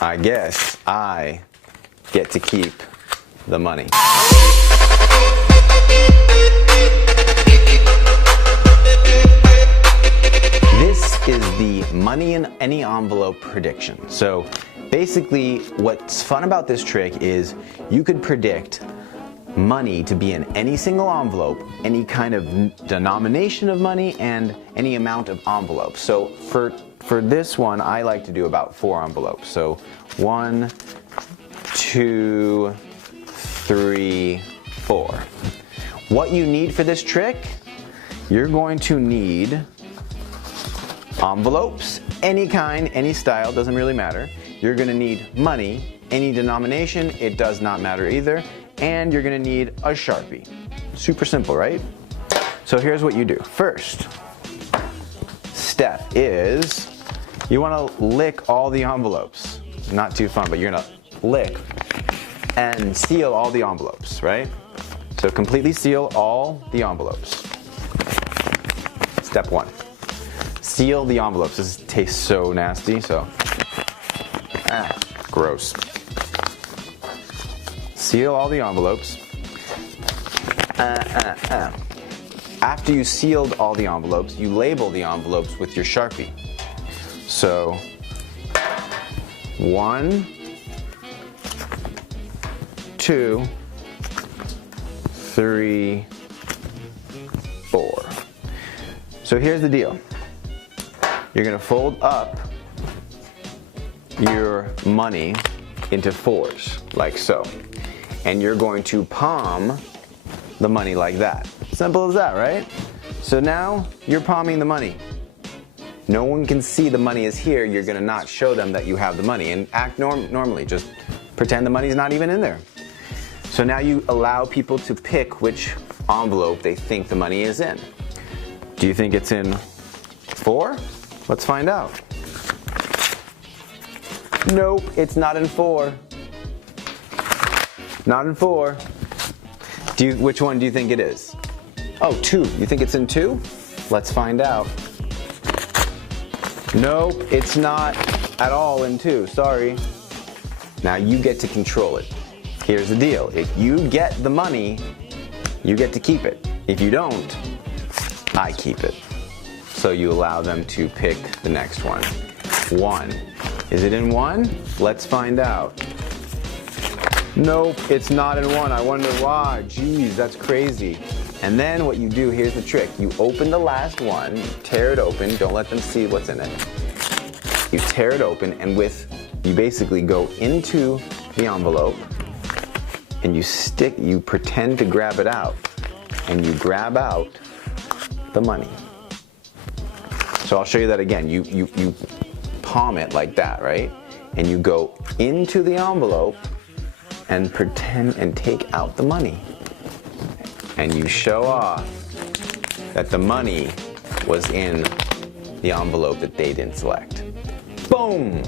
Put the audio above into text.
I guess I get to keep the money. This is the money in any envelope prediction. So basically what's fun about this trick is you could predict money to be in any single envelope, any kind of denomination of money, and any amount of envelopes. So for this one, I like to do about 4 envelopes. So 1, 2, 3, 4. What you need for this trick, you're going to need envelopes, any kind, any style, doesn't really matter. You're gonna need money, any denomination, it does not matter either. And you're gonna need a Sharpie. Super simple, right? So here's what you do. First step is you wanna lick all the envelopes. Not too fun, but you're gonna lick and seal all the envelopes, right? So completely seal all the envelopes. Step 1. Seal the envelopes. This tastes so nasty, so gross. Seal all the envelopes. After you sealed all the envelopes, you label the envelopes with your Sharpie. So 1, 2, 3, 4. So here's the deal. You're gonna fold up your money into 4s, like so. And you're going to palm the money like that. Simple as that, right? So now you're palming the money. No one can see the money is here. You're gonna not show them that you have the money and act normally. Just pretend the money's not even in there. So now you allow people to pick which envelope they think the money is in. Do you think it's in 4? Let's find out. Nope, it's not in 4. Not in 4. Which one do you think it is? Oh, 2. You think it's in 2? Let's find out. Nope, it's not at all in 2. Sorry. Now you get to control it. Here's the deal. If you get the money, you get to keep it. If you don't, I keep it. So you allow them to pick the next one. 1. Is it in 1? Let's find out. Nope, it's not in 1. I wonder why. Jeez, that's crazy. And then what you do, here's the trick. You open the last one, you tear it open, don't let them see what's in it. You tear it open, and you basically go into the envelope and you pretend to grab it out, and you grab out the money. So I'll show you that again. You palm it like that, right? And you go into the envelope and pretend and take out the money. And you show off that the money was in the envelope that they didn't select. Boom!